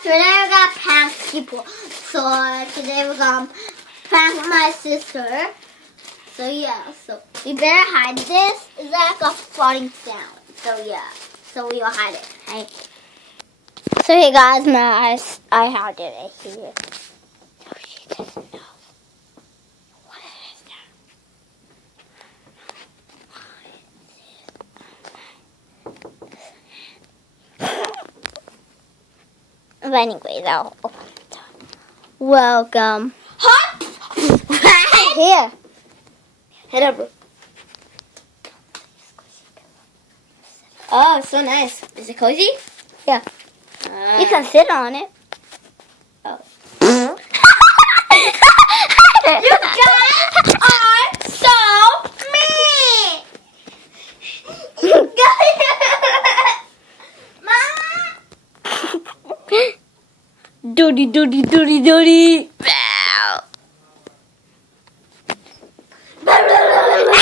Today we're gonna prank people. So today we're gonna prank my sister. So yeah, so we better hide this. It's like a falling down. So yeah, so we'll hide it. Okay? So hey guys, I hid it right here. So she doesn't know what it is now. But anyways, I'll open it up. Welcome. Huh? Here. Head over. Oh, so nice. Is it cozy? Yeah. You can sit on it. Oh. You guys are so mean. You guys. Mama. Doody.